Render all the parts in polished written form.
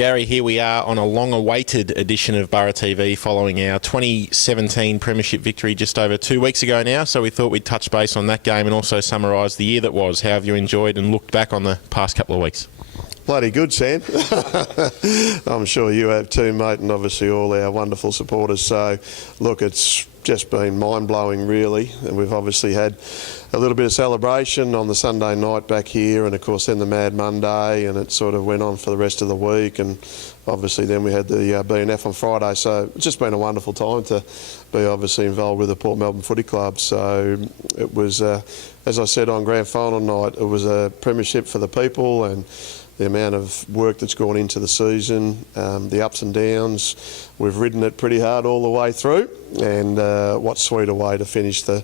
Gary, here we are on a long-awaited edition of Borough TV following our 2017 Premiership victory just over 2 weeks ago now. So we thought we'd touch base on that game and also summarise the year that was. How have you enjoyed and looked back on the past couple of weeks? Bloody good, Sam. I'm sure you have too, mate, and obviously all our wonderful supporters. So, look, it's just been mind-blowing, really. And we've obviously had a little bit of celebration on the Sunday night back here, and of course then the Mad Monday, and it sort of went on for the rest of the week. And obviously then we had the B&F on Friday. So it's just been a wonderful time to be obviously involved with the Port Melbourne Footy Club. So it was, as I said on grand final night, it was a premiership for the people, and the amount of work that's gone into the season, the ups and downs. We've ridden it pretty hard all the way through, and what sweeter way to finish the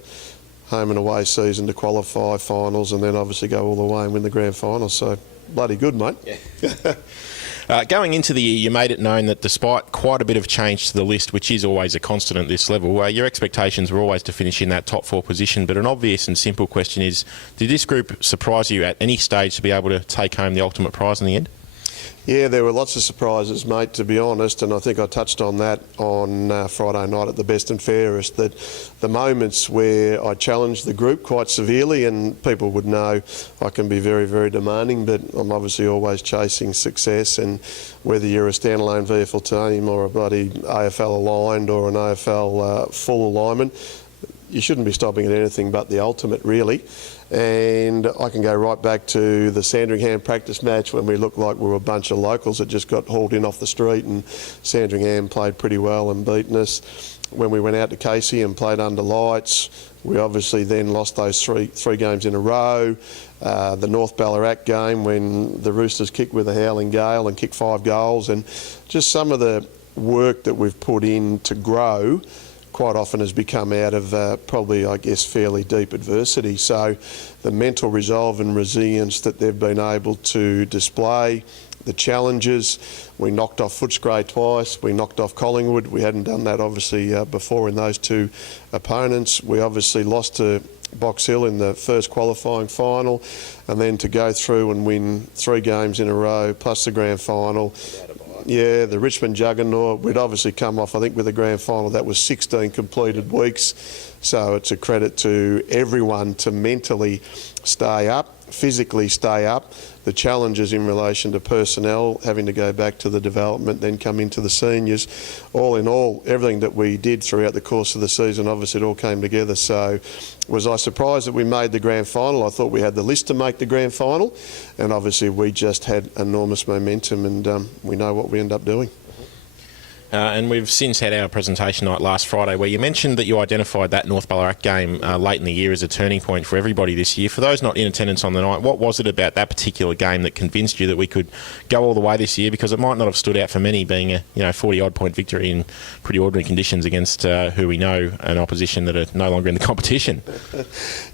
home and away season to qualify finals and then obviously go all the way and win the grand final. So bloody good, mate. Yeah. Going into the year, you made it known that despite quite a bit of change to the list, which is always a constant at this level, your expectations were always to finish in that top four position. But an obvious and simple question is, did this group surprise you at any stage to be able to take home the ultimate prize in the end? Yeah, there were lots of surprises, mate, to be honest, and I think I touched on that on Friday night at the Best and Fairest, that the moments where I challenged the group quite severely, and people would know I can be very, very demanding, but I'm obviously always chasing success, and whether you're a standalone VFL team or a bloody AFL aligned or an AFL full alignment, you shouldn't be stopping at anything but the ultimate, really. And I can go right back to the Sandringham practice match when we looked like we were a bunch of locals that just got hauled in off the street, and Sandringham played pretty well and beaten us. When we went out to Casey and played under lights, we obviously then lost those three games in a row. The North Ballarat game when the Roosters kicked with a howling gale and kicked 5 goals, and just some of the work that we've put in to grow quite often has become out of probably, I guess, fairly deep adversity. So the mental resolve and resilience that they've been able to display, the challenges, we knocked off Footscray twice, we knocked off Collingwood. We hadn't done that obviously before in those two opponents. We obviously lost to Box Hill in the first qualifying final, and then to go through and win 3 games in a row plus the grand final. Yeah, the Richmond juggernaut. We'd obviously come off, I think, with a grand final that was 16 completed weeks. So it's a credit to everyone to mentally stay up, physically stay up. The challenges in relation to personnel, having to go back to the development, then come into the seniors. All in all, everything that we did throughout the course of the season, obviously it all came together. So was I surprised that we made the grand final? I thought we had the list to make the grand final, and obviously we just had enormous momentum, and we know what we end up doing. And we've since had our presentation night last Friday where you mentioned that you identified that North Ballarat game late in the year as a turning point for everybody this year. For those not in attendance on the night, what was it about that particular game that convinced you that we could go all the way this year? Because it might not have stood out for many, being a 40-odd point victory in pretty ordinary conditions against who we know, an opposition that are no longer in the competition.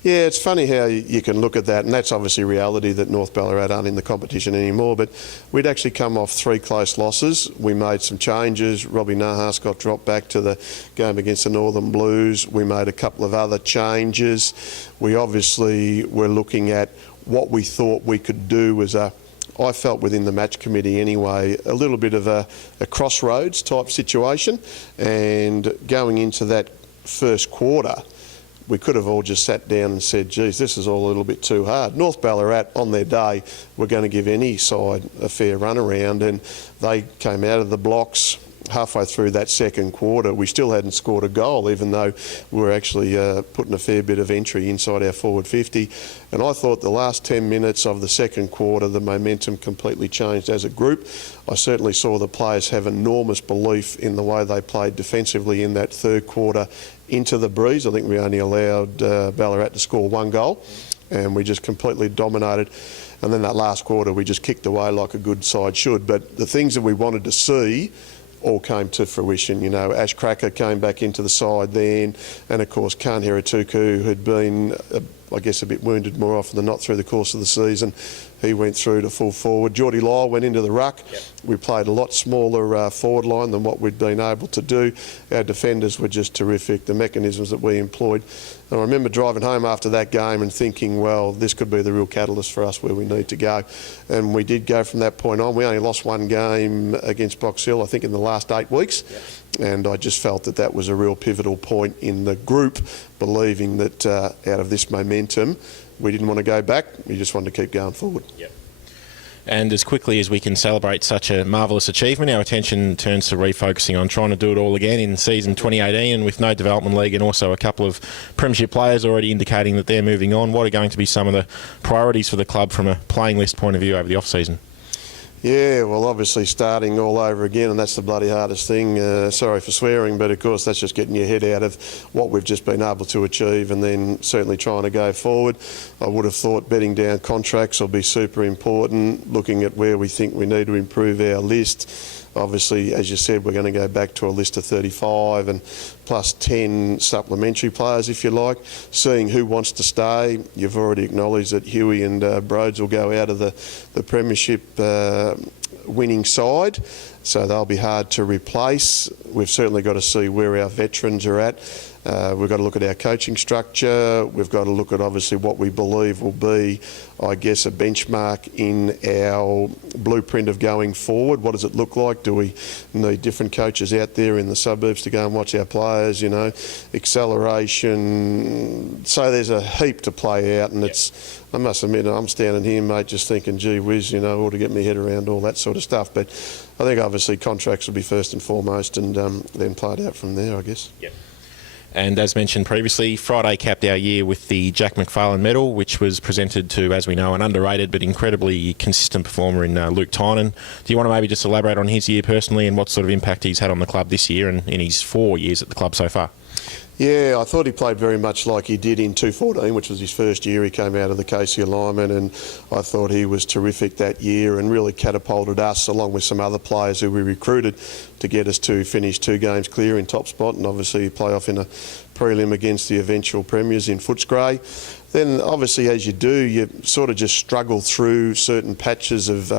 Yeah, it's funny how you can look at that, and that's obviously reality that North Ballarat aren't in the competition anymore, but we'd actually come off 3 close losses. We made some changes. Robbie Nahas got dropped back to the game against the Northern Blues. We made a couple of other changes. We obviously were looking at what we thought we could do as I felt within the match committee anyway, a little bit of a crossroads type situation. And going into that first quarter, we could have all just sat down and said, geez, this is all a little bit too hard. North Ballarat, on their day, were going to give any side a fair run around, and they came out of the blocks halfway through that second quarter. We still hadn't scored a goal, even though we were actually putting a fair bit of entry inside our forward 50. And I thought the last 10 minutes of the second quarter, the momentum completely changed as a group. I certainly saw the players have enormous belief in the way they played defensively in that third quarter into the breeze. I think we only allowed Ballarat to score 1 goal, and we just completely dominated. And then that last quarter, we just kicked away like a good side should. But the things that we wanted to see all came to fruition. You know, Ash Cracker came back into the side then, and of course Khan Herituku had been I guess, a bit wounded more often than not through the course of the season. He went through to full forward. Geordie Lyle went into the ruck. Yep. We played a lot smaller forward line than what we'd been able to do. Our defenders were just terrific, the mechanisms that we employed. And I remember driving home after that game and thinking, well, this could be the real catalyst for us where we need to go. And we did go from that point on. We only lost one game against Box Hill, I think, in the last 8 weeks. Yep. And I just felt that that was a real pivotal point in the group, believing that out of this momentum, we didn't want to go back, we just wanted to keep going forward. Yep. And as quickly as we can celebrate such a marvellous achievement, our attention turns to refocusing on trying to do it all again in season 2018, and with no development league and also a couple of Premiership players already indicating that they're moving on, what are going to be some of the priorities for the club from a playing list point of view over the off-season? Yeah, well, obviously starting all over again, and that's the bloody hardest thing. Sorry for swearing, but of course that's just getting your head out of what we've just been able to achieve and then certainly trying to go forward. I would have thought bedding down contracts will be super important, looking at where we think we need to improve our list. Obviously, as you said, we're going to go back to a list of 35 and plus 10 supplementary players, if you like. Seeing who wants to stay. You've already acknowledged that Huey and Broads will go out of the Premiership winning side, so they'll be hard to replace. We've certainly got to see where our veterans are at. We've got to look at our coaching structure. We've got to look at obviously what we believe will be, I guess, a benchmark in our blueprint of going forward. What does it look like? Do we need different coaches out there in the suburbs to go and watch our players, you know, acceleration? So there's a heap to play out, and it's, I must admit, I'm standing here, mate, just thinking, gee whiz, you know, ought to get my head around all that sort of stuff. But I think obviously contracts will be first and foremost, and then play it out from there, I guess. Yep. And as mentioned previously, Friday capped our year with the Jack McFarland medal, which was presented to, as we know, an underrated but incredibly consistent performer in Luke Tynan. Do you want to maybe just elaborate on his year personally and what sort of impact he's had on the club this year and in his 4 years at the club so far? Yeah, I thought he played very much like he did in 2014, which was his first year. He came out of the Casey alignment, and I thought he was terrific that year and really catapulted us, along with some other players who we recruited, to get us to finish 2 games clear in top spot, and obviously play off in a prelim against the eventual premiers in Footscray. Then obviously, as you do, you sort of just struggle through certain patches of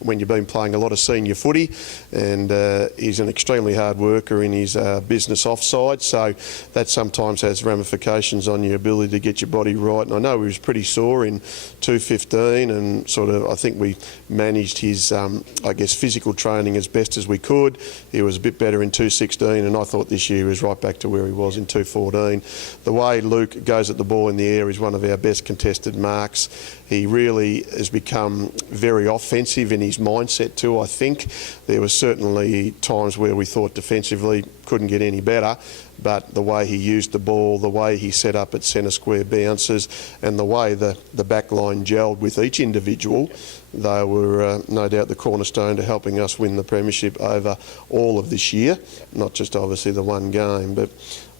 when you've been playing a lot of senior footy, and he's an extremely hard worker in his business offside, so that sometimes has ramifications on your ability to get your body right. And I know he was pretty sore in 2015, and sort of I think we managed his I guess physical training as best as we could. He was a bit better in 2016, and I thought this year he was right back to where he was in 2014. The way Luke goes at the ball in the air is one of our best contested marks. He really has become very offensive in his mindset too, I think. There were certainly times where we thought defensively couldn't get any better, but the way he used the ball, the way he set up at centre square bounces, and the way the back line gelled with each individual, they were no doubt the cornerstone to helping us win the Premiership over all of this year, not just obviously the one game. But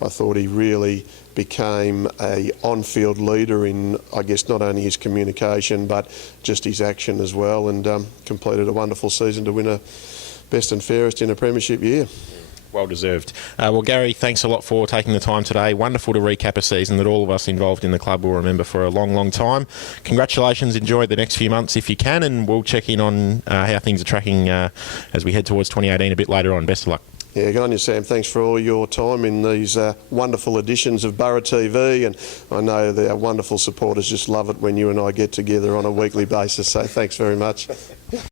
I thought he really became a on-field leader in, I guess, not only his communication but just his action as well, and completed a wonderful season to win a best and fairest in a Premiership year. Well deserved. Well, Gary, thanks a lot for taking the time today. Wonderful to recap a season that all of us involved in the club will remember for a long, long time. Congratulations. Enjoy the next few months if you can, and we'll check in on how things are tracking as we head towards 2018 a bit later on. Best of luck. Yeah, good on you, Sam. Thanks for all your time in these wonderful editions of Borough TV, and I know that our wonderful supporters just love it when you and I get together on a weekly basis, so thanks very much.